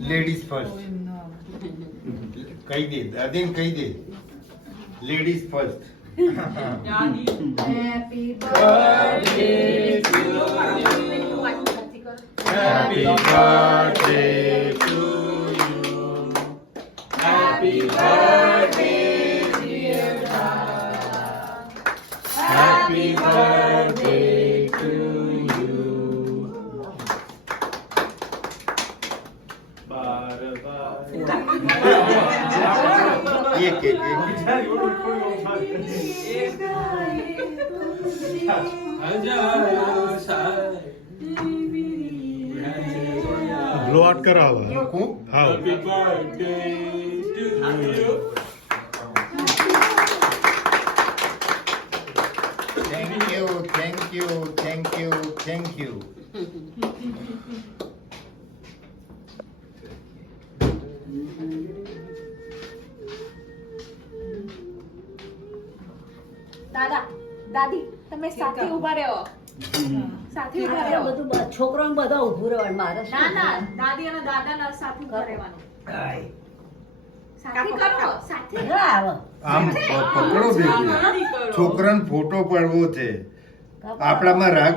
Ladies first કહી દે દાદીને કહી દે ladies first Happy birthday to you. Happy birthday to you. Happy birthday dear Dada. Happy birthday to you. एक blow out करावा हाँ happy birthday to you thank you thank you thank you thank you દાદા દાદી તમે સાથે ઊભા રહો સાથે ઊભા રહો બધું છોકરાને બધા ઊભું રહેવાનું મારે ના ના દાદી અને દાદાના સાથે ઊભા રહેવાનું સાથે કરો સાથે આવે આમ પકડો બેબી છોકરાનો ફોટો પડવો છે આપણામાં રાગ